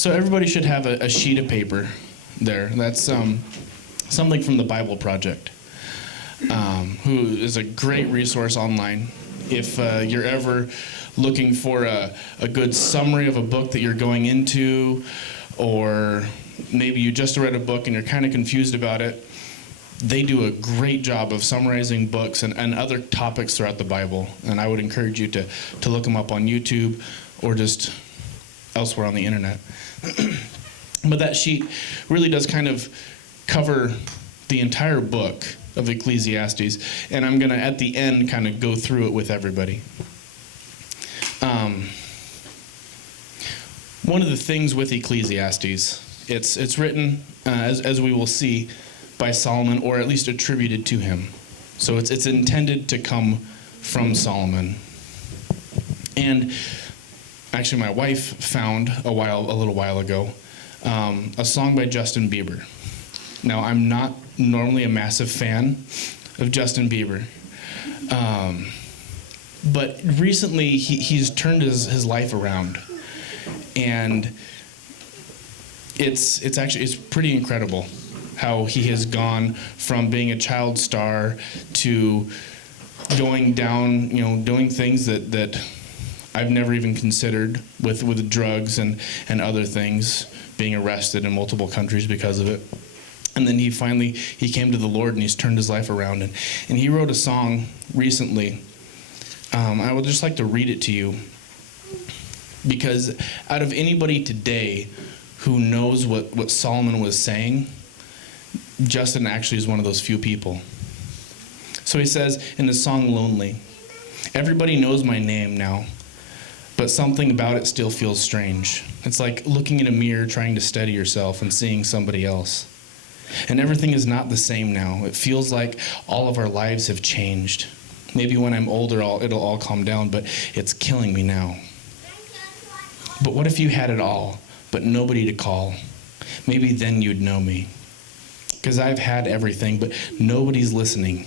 So everybody should have a sheet of paper there. That's something from the Bible Project, who is a great resource online. If you're ever looking for a good summary of a book that you're going into, or maybe you just read a book and you're kind of confused about it, they do a great job of summarizing books and other topics throughout the Bible. And I would encourage you to look them up on YouTube or just elsewhere on the internet. But that sheet really does kind of cover the entire book of Ecclesiastes. And I'm going to, at the end, kind of go through it with everybody. One of the things with Ecclesiastes, it's written, as we will see, by Solomon, or at least attributed to him. So it's intended to come from Solomon. And actually, my wife found a little while ago a song by Justin Bieber. Now, I'm not normally a massive fan of Justin Bieber, but recently he's turned his life around, and it's pretty incredible how he has gone from being a child star to going down, doing things that I've never even considered, with drugs and other things, being arrested in multiple countries because of it. And then he came to the Lord, and he's turned his life around. And he wrote a song recently. I would just like to read it to you, because out of anybody today who knows what Solomon was saying, Justin actually is one of those few people. So he says in his song Lonely, "Everybody knows my name now, but something about it still feels strange. It's like looking in a mirror trying to steady yourself and seeing somebody else. And everything is not the same now. It feels like all of our lives have changed. Maybe when I'm older, it'll all calm down, but it's killing me now. But what if you had it all, but nobody to call? Maybe then you'd know me. Because I've had everything, but nobody's listening.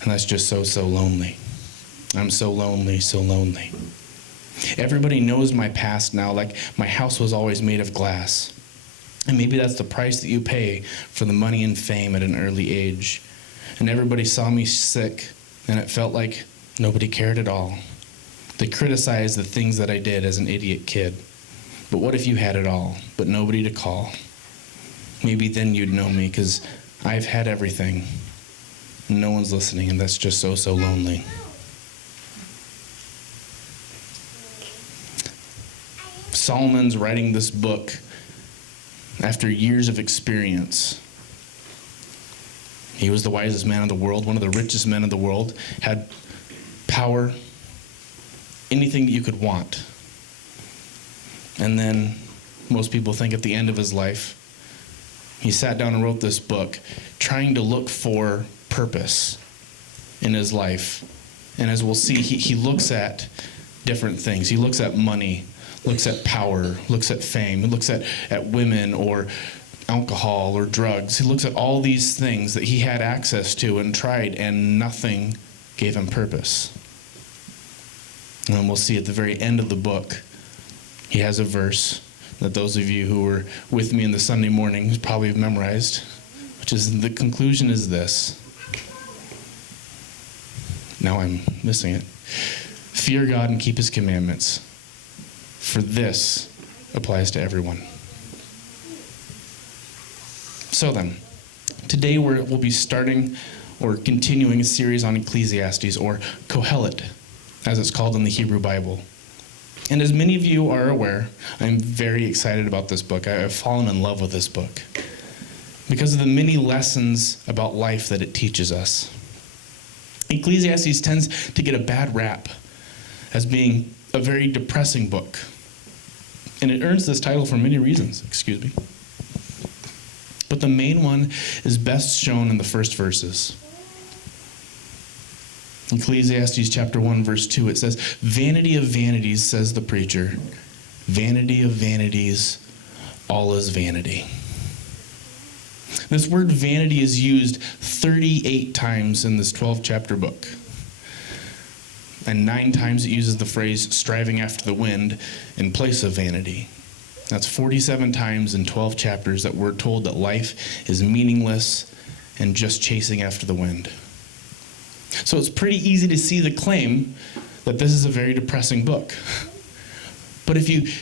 And that's just so lonely. I'm so lonely, so lonely. Everybody knows my past now, like my house was always made of glass. And maybe that's the price that you pay for the money and fame at an early age. And everybody saw me sick, and it felt like nobody cared at all. They criticized the things that I did as an idiot kid. But what if you had it all, but nobody to call? Maybe then you'd know me, because I've had everything. And no one's listening, and that's just so lonely." Solomon's writing this book after years of experience. He was the wisest man in the world, one of the richest men in the world, had power, anything that you could want. And then most people think at the end of his life, he sat down and wrote this book trying to look for purpose in his life. And as we'll see, he looks at different things. He looks at money, looks at power, looks at fame, he looks at women or alcohol or drugs. He looks at all these things that he had access to and tried, and nothing gave him purpose. And then we'll see at the very end of the book, he has a verse that those of you who were with me in the Sunday morning probably have memorized, which is, the conclusion is this. Now I'm missing it. Fear God and keep his commandments, for this applies to everyone. So then, today we'll be starting or continuing a series on Ecclesiastes, or Kohelet, as it's called in the Hebrew Bible. And as many of you are aware, I'm very excited about this book. I've fallen in love with this book because of the many lessons about life that it teaches us. Ecclesiastes tends to get a bad rap as being a very depressing book. And it earns this title for many reasons, But the main one is best shown in the first verses. Ecclesiastes chapter 1, verse 2, it says, "Vanity of vanities, says the preacher. Vanity of vanities, all is vanity." This word vanity is used 38 times in this 12-chapter book. And 9 times it uses the phrase striving after the wind in place of vanity. That's 47 times in 12 chapters that we're told that life is meaningless and just chasing after the wind. So it's pretty easy to see the claim that this is a very depressing book. But if you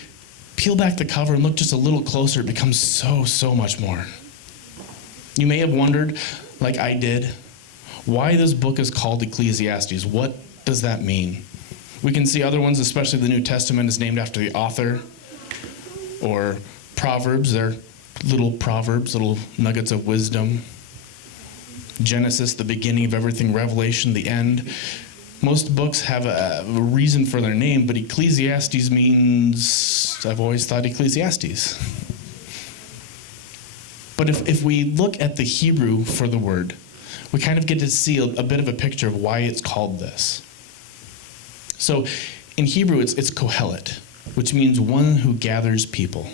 peel back the cover and look just a little closer, it becomes so much more. You may have wondered, like I did, why this book is called Ecclesiastes. What does that mean? We can see other ones, especially the New Testament, is named after the author. Or Proverbs, they're little proverbs, little nuggets of wisdom. Genesis, the beginning of everything. Revelation, the end. Most books have a reason for their name, but Ecclesiastes means, I've always thought Ecclesiastes. But if we look at the Hebrew for the word, we kind of get to see a bit of a picture of why it's called this. So in Hebrew, it's Kohelet, which means one who gathers people,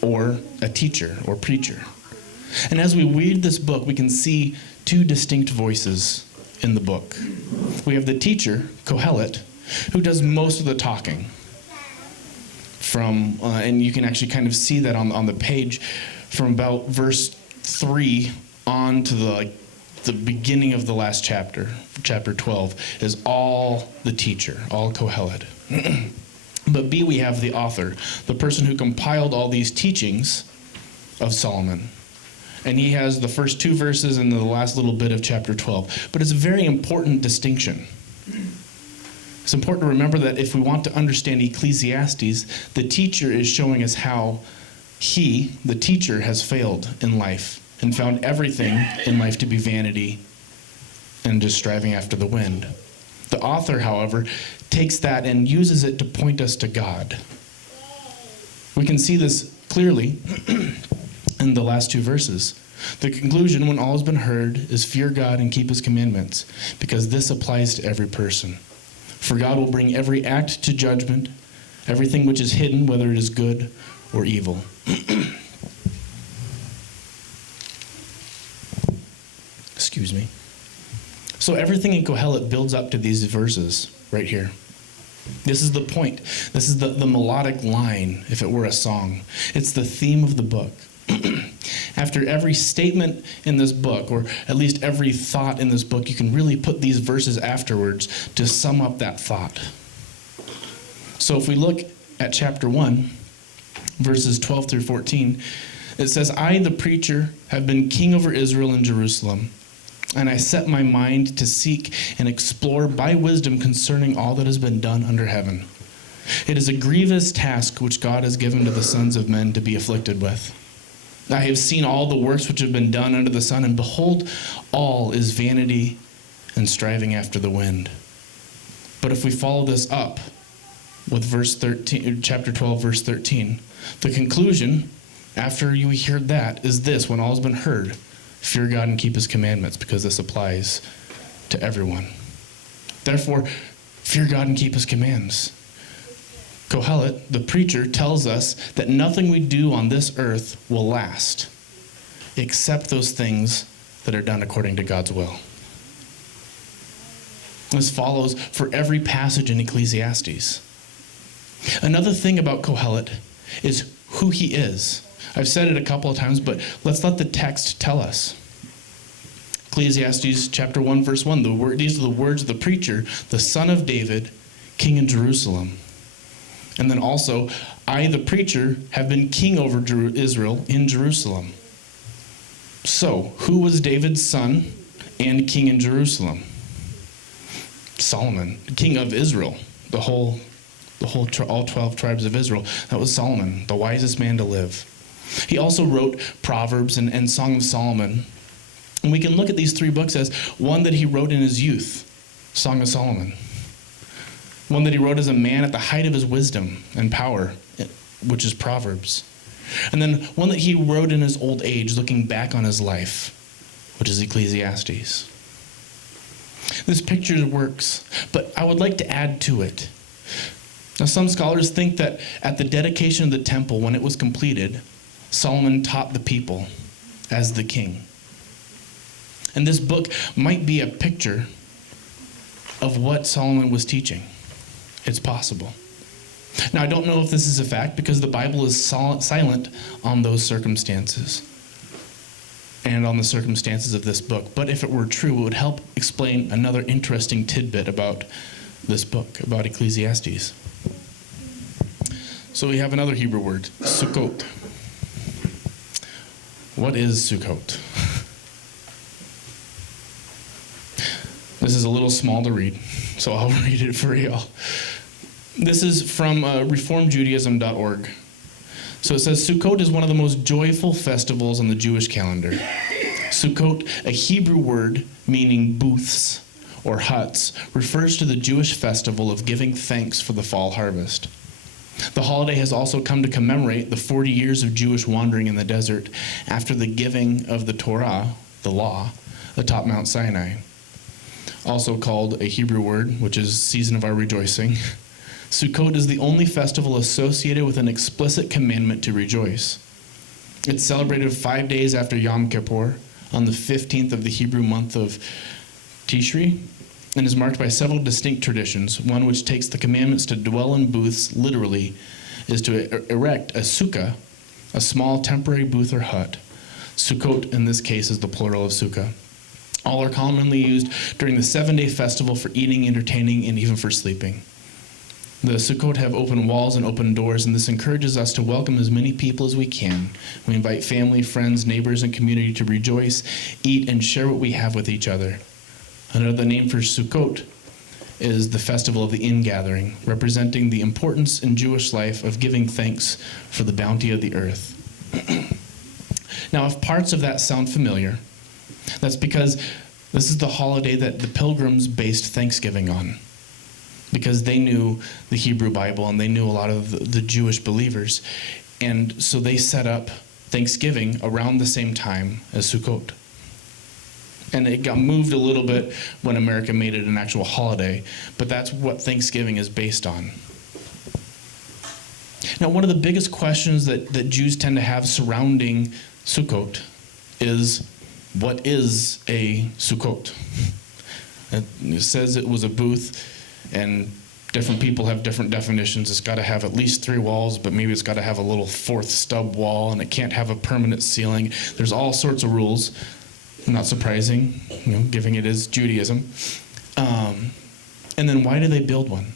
or a teacher or preacher. And as we read this book, we can see two distinct voices in the book. We have the teacher, Kohelet, who does most of the talking. And you can actually kind of see that on the page from about verse 3 on to the beginning of the last chapter, chapter 12, is all the teacher, all Kohelet. But B, we have the author, the person who compiled all these teachings of Solomon. And he has the first 2 verses and the last little bit of chapter 12. But it's a very important distinction. It's important to remember that if we want to understand Ecclesiastes, the teacher is showing us how he, the teacher, has failed in life and found everything in life to be vanity and just striving after the wind. The author, however, takes that and uses it to point us to God. We can see this clearly in the last 2 verses. The conclusion, when all has been heard, is fear God and keep his commandments, because this applies to every person. For God will bring every act to judgment, everything which is hidden, whether it is good or evil. Excuse me. So everything in Kohelet builds up to these verses right here. This is the point. This is the melodic line, if it were a song. It's the theme of the book. After every statement in this book, or at least every thought in this book, you can really put these verses afterwards to sum up that thought. So if we look at chapter 1, verses 12 through 14, it says, I, the preacher, have been king over Israel and Jerusalem, and I set my mind to seek and explore by wisdom concerning all that has been done under heaven. It is a grievous task which God has given to the sons of men to be afflicted with. I have seen all the works which have been done under the sun, and behold, all is vanity and striving after the wind. But if we follow this up with verse 13, chapter 12, verse 13, the conclusion, after you heard that, is this: when all has been heard, fear God and keep his commandments, because this applies to everyone. Therefore, fear God and keep his commands. Kohelet, the preacher, tells us that nothing we do on this earth will last, except those things that are done according to God's will. This follows for every passage in Ecclesiastes. Another thing about Kohelet is who he is. I've said it a couple of times, but let's let the text tell us. Ecclesiastes chapter 1, verse 1, these are the words of the preacher, the son of David, king in Jerusalem. And then also, I, the preacher, have been king over Israel in Jerusalem. So, who was David's son and king in Jerusalem? Solomon, king of Israel, all 12 tribes of Israel. That was Solomon, the wisest man to live. He also wrote Proverbs and Song of Solomon. And we can look at these 3 books as one that he wrote in his youth, Song of Solomon. One that he wrote as a man at the height of his wisdom and power, which is Proverbs. And then one that he wrote in his old age, looking back on his life, which is Ecclesiastes. This picture works, but I would like to add to it. Now, some scholars think that at the dedication of the temple, when it was completed, Solomon taught the people as the king. And this book might be a picture of what Solomon was teaching. It's possible. Now, I don't know if this is a fact because the Bible is silent on those circumstances and on the circumstances of this book. But if it were true, it would help explain another interesting tidbit about this book, about Ecclesiastes. So we have another Hebrew word, Sukkot. What is Sukkot? This is a little small to read, so I'll read it for y'all. This is from reformjudaism.org. So it says, Sukkot is one of the most joyful festivals on the Jewish calendar. Sukkot, a Hebrew word meaning booths or huts, refers to the Jewish festival of giving thanks for the fall harvest. The holiday has also come to commemorate the 40 years of Jewish wandering in the desert after the giving of the Torah, the law, atop Mount Sinai. Also called a Hebrew word, which is season of our rejoicing. Sukkot is the only festival associated with an explicit commandment to rejoice. It's celebrated 5 days after Yom Kippur, on the 15th of the Hebrew month of Tishri, and is marked by several distinct traditions. One which takes the commandments to dwell in booths literally is to erect a sukkah, a small temporary booth or hut. Sukkot, in this case, is the plural of sukkah. All are commonly used during the 7-day festival for eating, entertaining, and even for sleeping. The Sukkot have open walls and open doors, and this encourages us to welcome as many people as we can. We invite family, friends, neighbors, and community to rejoice, eat, and share what we have with each other. Another name for Sukkot is the festival of the ingathering, representing the importance in Jewish life of giving thanks for the bounty of the earth. Now, if parts of that sound familiar, that's because this is the holiday that the pilgrims based Thanksgiving on, because they knew the Hebrew Bible and they knew a lot of the Jewish believers. And so they set up Thanksgiving around the same time as Sukkot. And it got moved a little bit when America made it an actual holiday, but that's what Thanksgiving is based on. Now, one of the biggest questions that Jews tend to have surrounding Sukkot is, what is a Sukkot? It says it was a booth, and different people have different definitions. It's got to have at least 3 walls, but maybe it's got to have a little 4th stub wall, and it can't have a permanent ceiling. There's all sorts of rules. Not surprising, given it is Judaism. And then why do they build one?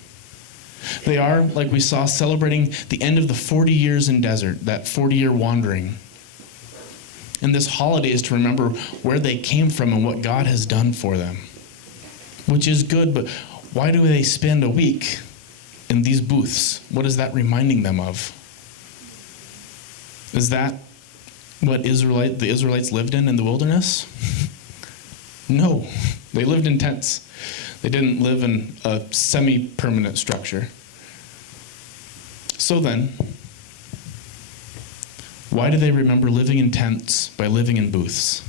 They are, like we saw, celebrating the end of the 40 years in desert, that 40-year wandering. And this holiday is to remember where they came from and what God has done for them, which is good, but why do they spend a week in these booths? What is that reminding them of? Is that what the Israelites lived in the wilderness? No, they lived in tents. They didn't live in a semi-permanent structure. So then, why do they remember living in tents by living in booths?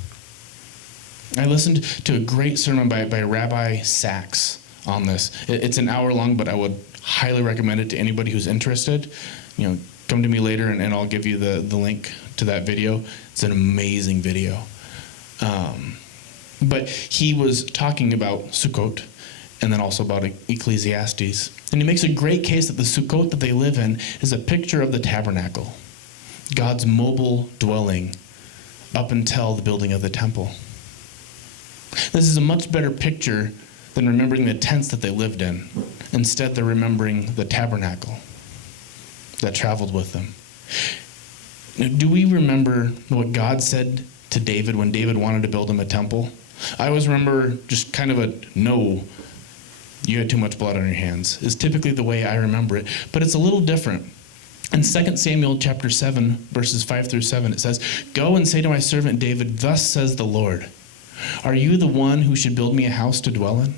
I listened to a great sermon by Rabbi Sachs on this. It's an hour long, but I would highly recommend it to anybody who's interested. Come to me later and I'll give you the link to that video. It's an amazing video. But he was talking about Sukkot and then also about Ecclesiastes. And he makes a great case that the Sukkot that they live in is a picture of the tabernacle, God's mobile dwelling up until the building of the temple. This is a much better picture than remembering the tents that they lived in. Instead, they're remembering the tabernacle that traveled with them. Now, do we remember what God said to David when David wanted to build him a temple? I always remember just kind of a, no, you had too much blood on your hands, is typically the way I remember it. But it's a little different. In 2 Samuel chapter 7, verses 5 through 7, it says, "Go and say to my servant David, thus says the Lord, are you the one who should build me a house to dwell in?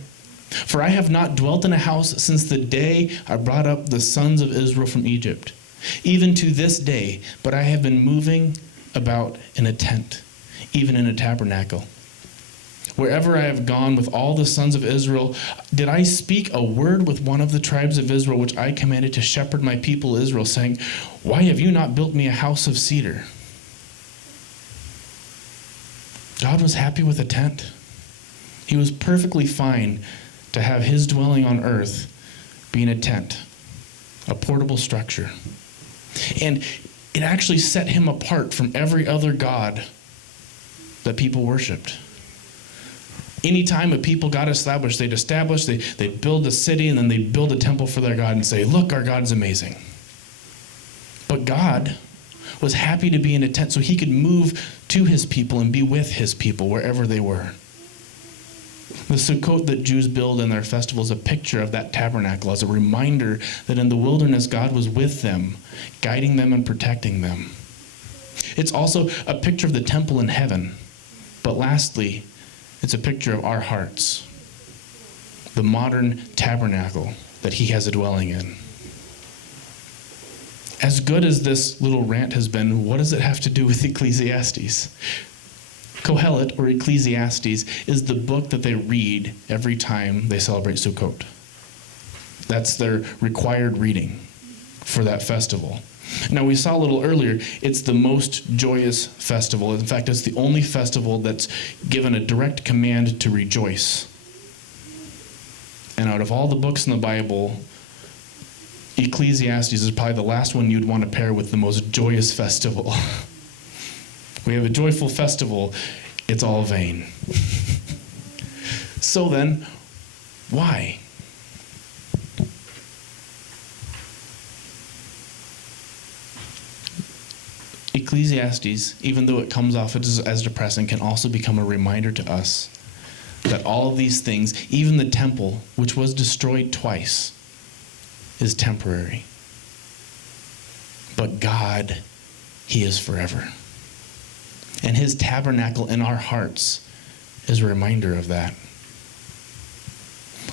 For I have not dwelt in a house since the day I brought up the sons of Israel from Egypt, even to this day, but I have been moving about in a tent, even in a tabernacle. Wherever I have gone with all the sons of Israel, did I speak a word with one of the tribes of Israel, which I commanded to shepherd my people Israel, saying, why have you not built me a house of cedar?" God was happy with a tent. He was perfectly fine to have his dwelling on earth be in a tent, a portable structure. And it actually set him apart from every other god that people worshipped. Anytime a people got established, they'd build a city, and then they'd build a temple for their God and say, look, our God's amazing. But God was happy to be in a tent so he could move to his people and be with his people wherever they were. The Sukkot that Jews build in their festival is a picture of that tabernacle, as a reminder that in the wilderness God was with them, guiding them and protecting them. It's also a picture of the temple in heaven. But lastly, it's a picture of our hearts, the modern tabernacle that he has a dwelling in. As good as this little rant has been, what does it have to do with Ecclesiastes? Kohelet, or Ecclesiastes, is the book that they read every time they celebrate Sukkot. That's their required reading for that festival. Now, we saw a little earlier, it's the most joyous festival. In fact, it's the only festival that's given a direct command to rejoice. And out of all the books in the Bible, Ecclesiastes is probably the last one you'd want to pair with the most joyous festival. We have a joyful festival, it's all vain. So then, why? Ecclesiastes, even though it comes off as depressing, can also become a reminder to us that all of these things, even the temple, which was destroyed twice, is temporary. But God, he is forever. And his tabernacle in our hearts is a reminder of that.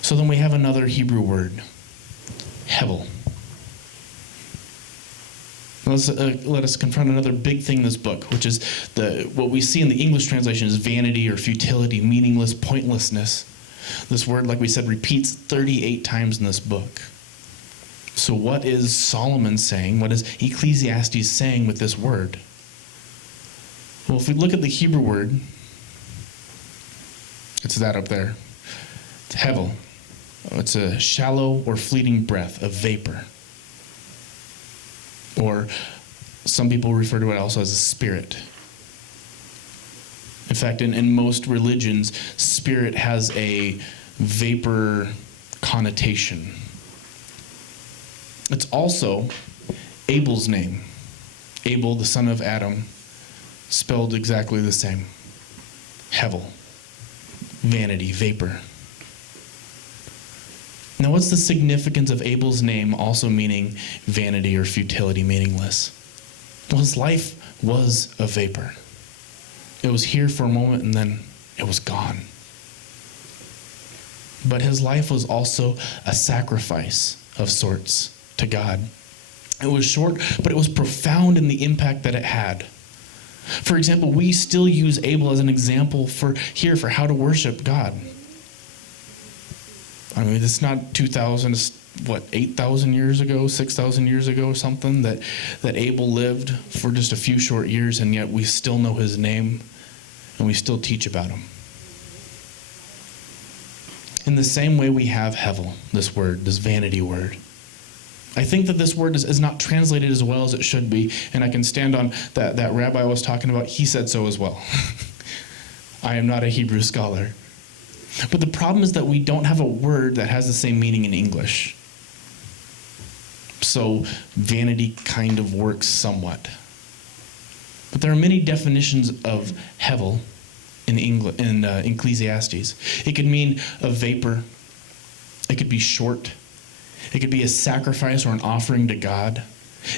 So then we have another Hebrew word, hevel. Let us confront another big thing in this book, which is what we see in the English translation is vanity or futility, meaningless, pointlessness. This word, like we said, repeats 38 times in this book. So what is Solomon saying? What is Ecclesiastes saying with this word? Well, if we look at the Hebrew word, it's that up there. It's hevel. It's a shallow or fleeting breath, a vapor. Or some people refer to it also as a spirit. In fact, in most religions, spirit has a vapor connotation. It's also Abel's name. Abel, the son of Adam, spelled exactly the same. Hevel. Vanity, vapor. Now, what's the significance of Abel's name also meaning vanity or futility, meaningless? Well, his life was a vapor. It was here for a moment and then it was gone. But his life was also a sacrifice of sorts to God. It was short, but it was profound in the impact that it had. For example, we still use Abel as an example for how to worship God. I mean, it's not 2,000, it's 8,000 years ago, 6,000 years ago or something that Abel lived for just a few short years, and yet we still know his name and we still teach about him. In the same way we have hevel, this word, this vanity word. I think that this word is not translated as well as it should be, and I can stand on that rabbi I was talking about. He said so as well. I am not a Hebrew scholar. But the problem is that we don't have a word that has the same meaning in English. So vanity kind of works somewhat. But there are many definitions of hevel in Ecclesiastes. It could mean a vapor. It could be short. It could be a sacrifice or an offering to God.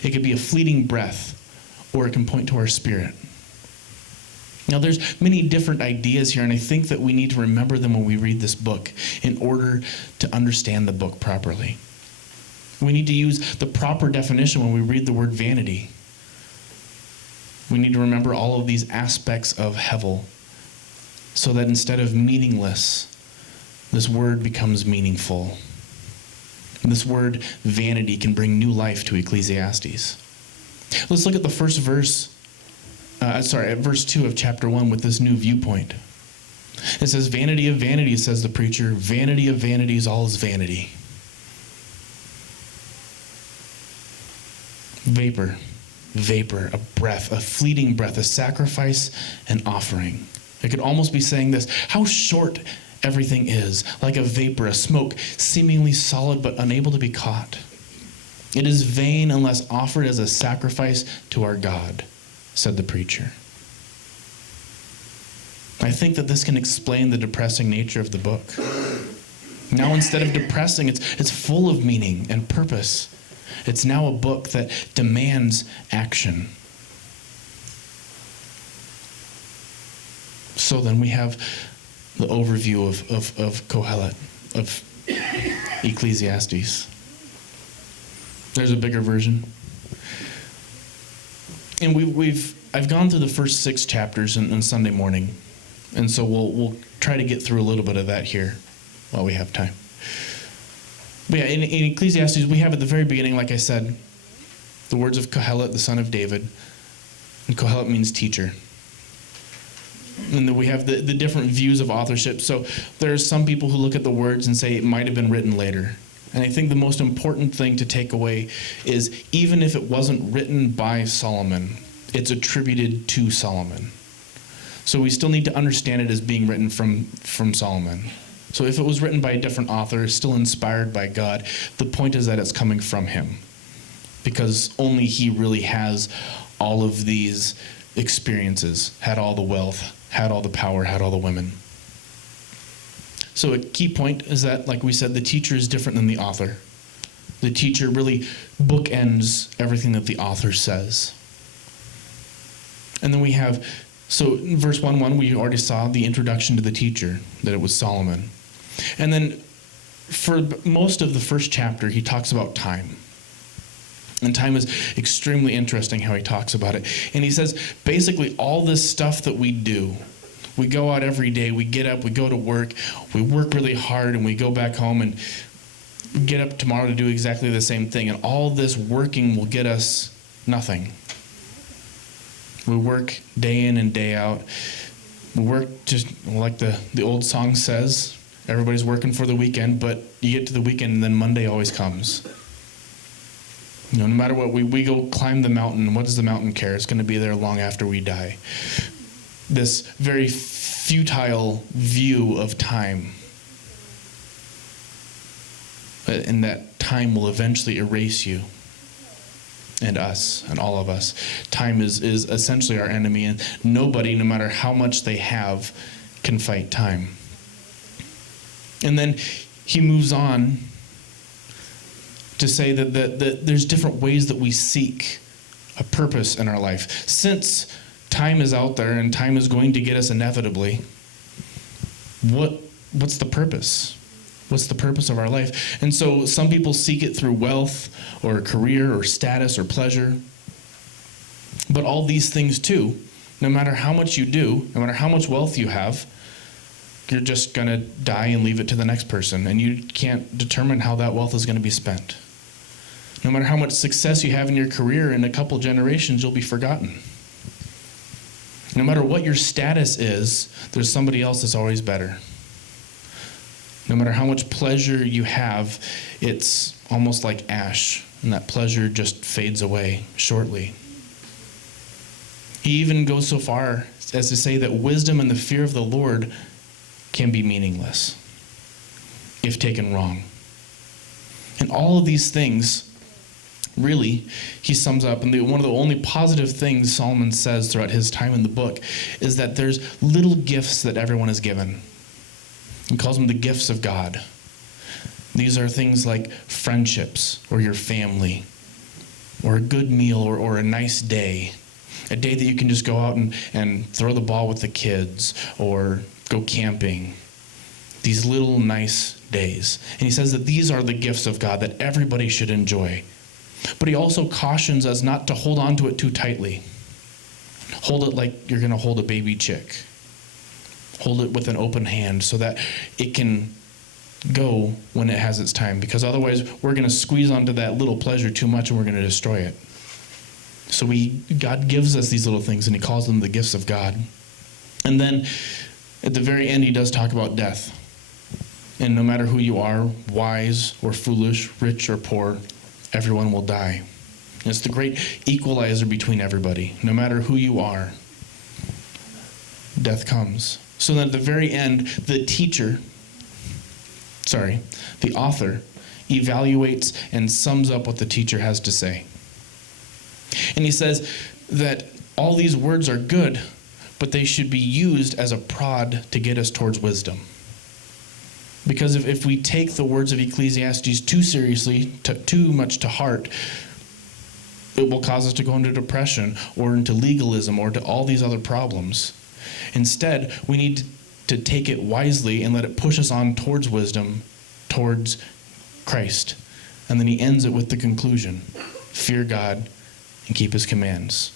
It could be a fleeting breath, or it can point to our spirit. Now, there's many different ideas here, and I think that we need to remember them when we read this book in order to understand the book properly. We need to use the proper definition when we read the word vanity. We need to remember all of these aspects of hevel so that instead of meaningless, this word becomes meaningful. This word vanity can bring new life to Ecclesiastes. Let's look at the first verse. At verse 2 of chapter 1 with this new viewpoint. It says, vanity of vanities, says the preacher. Vanity of vanities, all is vanity. Vapor, a breath, a fleeting breath, a sacrifice, an offering. It could almost be saying this: how short everything is, like a vapor, a smoke, seemingly solid but unable to be caught. It is vain unless offered as a sacrifice to our God, said the preacher. I think that this can explain the depressing nature of the book. Now, instead of depressing, it's full of meaning and purpose. It's now a book that demands action. So then we have the overview of Kohelet, of Ecclesiastes. There's a bigger version. And I've gone through the first 6 chapters on Sunday morning. And so we'll try to get through a little bit of that here while we have time. But yeah, in Ecclesiastes, we have at the very beginning, like I said, the words of Kohelet, the son of David. And Kohelet means teacher. And then we have the different views of authorship. So there are some people who look at the words and say it might have been written later. And I think the most important thing to take away is even if it wasn't written by Solomon, it's attributed to Solomon. So we still need to understand it as being written from Solomon. So if it was written by a different author, still inspired by God, the point is that it's coming from him. Because only he really has all of these experiences, had all the wealth, had all the power, had all the women. So a key point is that, like we said, the teacher is different than the author. The teacher really bookends everything that the author says. And then we have, so in verse 1:1, we already saw the introduction to the teacher, that it was Solomon. And then for most of the first chapter, he talks about time. And time is extremely interesting how he talks about it. And he says, basically, all this stuff that we do, we go out every day, we get up, we go to work, we work really hard, and we go back home and get up tomorrow to do exactly the same thing. And all this working will get us nothing. We work day in and day out. We work just like the old song says, everybody's working for the weekend, but you get to the weekend and then Monday always comes. No matter what, we go climb the mountain. What does the mountain care? It's going to be there long after we die. This very futile view of time. And that time will eventually erase you and us and all of us. Time is essentially our enemy, and nobody, no matter how much they have, can fight time. And then he moves on to say that there's different ways that we seek a purpose in our life. Since time is out there and time is going to get us inevitably, what's the purpose? What's the purpose of our life? And so some people seek it through wealth or career or status or pleasure. But all these things too, no matter how much you do, no matter how much wealth you have, you're just going to die and leave it to the next person. And you can't determine how that wealth is going to be spent. No matter how much success you have in your career, in a couple generations, you'll be forgotten. No matter what your status is, there's somebody else that's always better. No matter how much pleasure you have, it's almost like ash, and that pleasure just fades away shortly. He even goes so far as to say that wisdom and the fear of the Lord can be meaningless if taken wrong. And all of these things, really, he sums up, and one of the only positive things Solomon says throughout his time in the book is that there's little gifts that everyone is given. He calls them the gifts of God. These are things like friendships, or your family, or a good meal, or a nice day. A day that you can just go out and throw the ball with the kids, or go camping. These little nice days. And he says that these are the gifts of God that everybody should enjoy. But he also cautions us not to hold on to it too tightly. Hold it like you're going to hold a baby chick. Hold it with an open hand so that it can go when it has its time. Because otherwise, we're going to squeeze onto that little pleasure too much and we're going to destroy it. So God gives us these little things, and he calls them the gifts of God. And then at the very end, he does talk about death. And no matter who you are, wise or foolish, rich or poor, everyone will die. It's the great equalizer between everybody. No matter who you are, death comes. So that at the very end, the author evaluates and sums up what the teacher has to say. And he says that all these words are good, but they should be used as a prod to get us towards wisdom. Because if we take the words of Ecclesiastes too seriously, too much to heart, it will cause us to go into depression or into legalism or to all these other problems. Instead, we need to take it wisely and let it push us on towards wisdom, towards Christ. And then he ends it with the conclusion: fear God and keep his commands.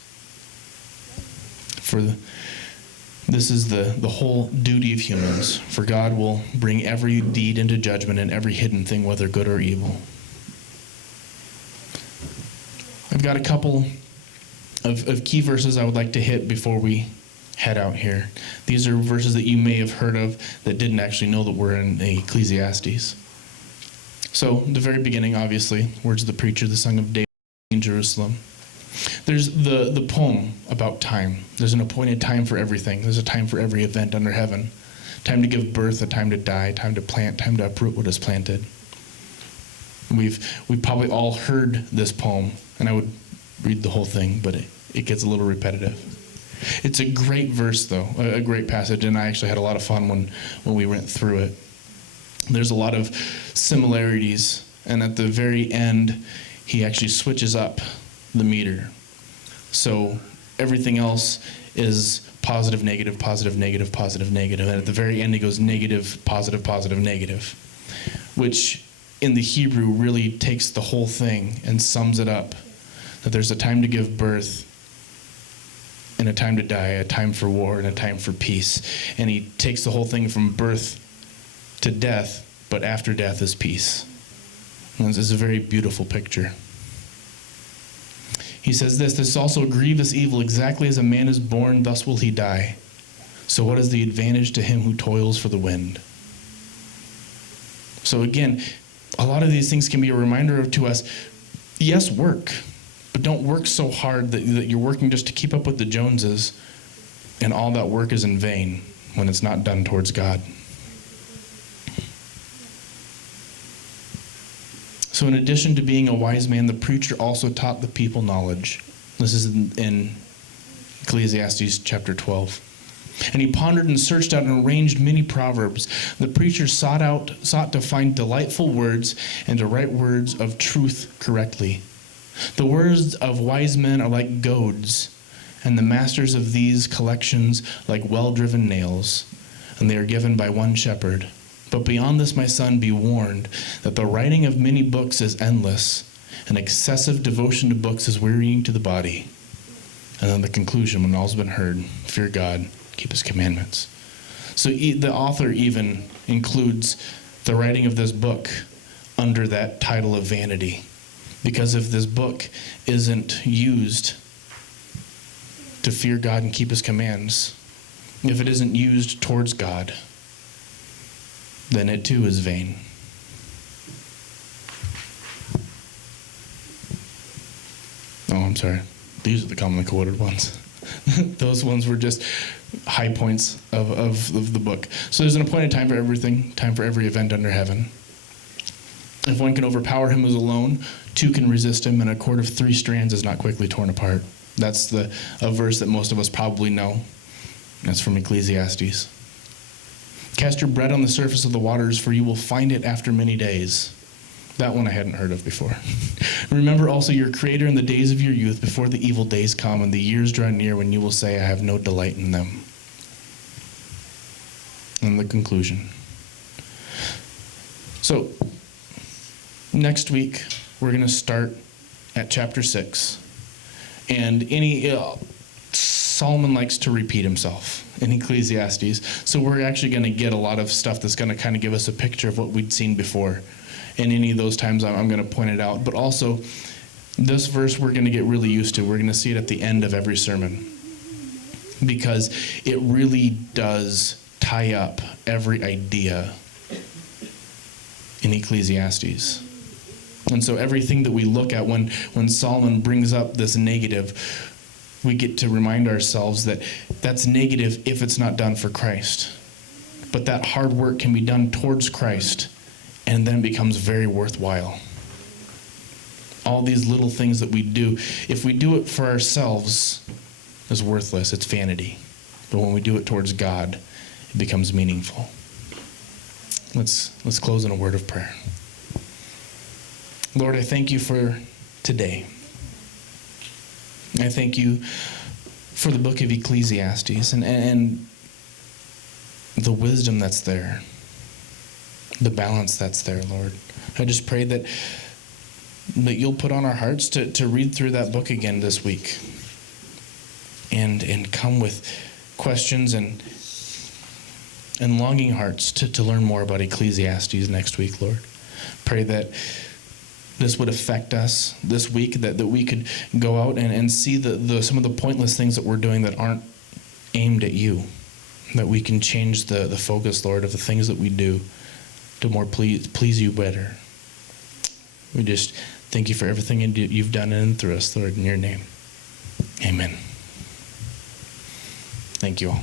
This is the whole duty of humans. For God will bring every deed into judgment and every hidden thing, whether good or evil. I've got a couple of key verses I would like to hit before we head out here. These are verses that you may have heard of that didn't actually know that were in Ecclesiastes. So, the very beginning, obviously, words of the preacher, the Son of David in Jerusalem. There's the poem about time. There's an appointed time for everything. There's a time for every event under heaven. Time to give birth, a time to die, time to plant, time to uproot what is planted. We've probably all heard this poem, and I would read the whole thing, but it gets a little repetitive. It's a great verse, though, a great passage, and I actually had a lot of fun when we went through it. There's a lot of similarities, and at the very end, he actually switches up the meter. So everything else is positive, negative, positive, negative, positive, negative, and at the very end, he goes negative, positive, positive, negative, which in the Hebrew really takes the whole thing and sums it up, that there's a time to give birth, and a time to die, a time for war, and a time for peace. And he takes the whole thing from birth to death, but after death is peace. And this is a very beautiful picture. He says this is also a grievous evil. Exactly as a man is born, thus will he die. So what is the advantage to him who toils for the wind? So again, a lot of these things can be a reminder to us, yes, work. But don't work so hard that you're working just to keep up with the Joneses, and all that work is in vain when it's not done towards God. So in addition to being a wise man, the preacher also taught the people knowledge. This is in Ecclesiastes chapter 12. And he pondered and searched out and arranged many proverbs. The preacher sought to find delightful words and to write words of truth correctly. The words of wise men are like goads, and the masters of these collections like well-driven nails, and they are given by one shepherd. But beyond this, my son, be warned that the writing of many books is endless, and excessive devotion to books is wearying to the body. And then the conclusion, when all's been heard, fear God, keep his commandments. So the author even includes the writing of this book under that title of vanity. Because if this book isn't used to fear God and keep his commands, if it isn't used towards God, then it too is vain. Oh, I'm sorry. These are the commonly quoted ones. Those ones were just high points of the book. So there's an appointed time for everything, time for every event under heaven. If one can overpower him who's alone, two can resist him, and a cord of 3 strands is not quickly torn apart. That's a verse that most of us probably know. That's from Ecclesiastes. Cast your bread on the surface of the waters, for you will find it after many days. That one I hadn't heard of before. Remember also your Creator in the days of your youth, before the evil days come and the years draw near when you will say, I have no delight in them. And the conclusion. So, next week, we're going to start at chapter 6. And Solomon likes to repeat himself in Ecclesiastes. So we're actually going to get a lot of stuff that's going to kind of give us a picture of what we'd seen before. And any of those times I'm going to point it out. But also, this verse we're going to get really used to. We're going to see it at the end of every sermon. Because it really does tie up every idea in Ecclesiastes. And so everything that we look at when Solomon brings up this negative, we get to remind ourselves that that's negative if it's not done for Christ. But that hard work can be done towards Christ, and then it becomes very worthwhile. All these little things that we do, if we do it for ourselves, is worthless. It's vanity. But when we do it towards God, it becomes meaningful. Let's close in a word of prayer. Lord, I thank you for today. I thank you for the book of Ecclesiastes and the wisdom that's there, the balance that's there, Lord. I just pray that you'll put on our hearts to read through that book again this week and come with questions and longing hearts to learn more about Ecclesiastes next week, Lord. Pray that this would affect us this week, that we could go out and see some of the pointless things that we're doing that aren't aimed at you, that we can change the focus, Lord, of the things that we do to more please you better. We just thank you for everything you've done in and through us, Lord, in your name. Amen. Thank you all.